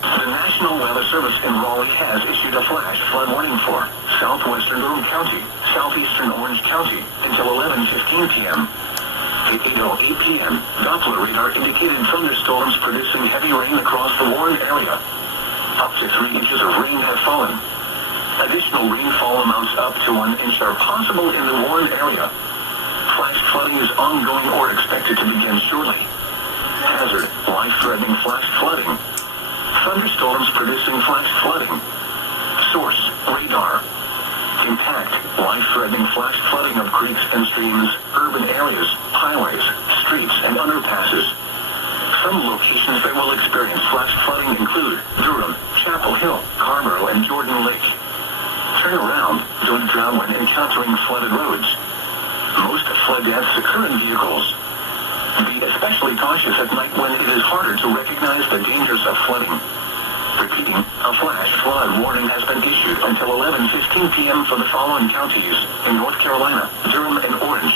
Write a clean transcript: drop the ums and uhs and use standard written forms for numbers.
The National Weather Service in Raleigh has issued a flash flood warning for southwestern Durham County, southeastern Orange County until 11:15 p.m. At 8:08 p.m., Doppler radar indicated thunderstorms producing heavy rain across the Warren area. Up to 3 inches of rain have fallen. Additional rainfall amounts up to 1 inch are possible in the Warren area. Flash flooding is ongoing or expected to begin shortly. Hazard, life-threatening flash flooding. Thunderstorms producing flash flooding. Source, radar. Impact, life-threatening flash flooding of creeks and streams, urban areas, highways, streets, and underpasses. Some locations that will experience flash flooding include Durham, Chapel Hill, Carrboro, and Jordan Lake. Turn around, don't drown when encountering flooded roads. Most flood deaths occur in vehicles. Be especially cautious at night when it is harder to recognize the dangers of flooding. Repeating, a flash flood warning has been issued until 11:15 p.m. for the following counties in North Carolina, Durham, and Orange.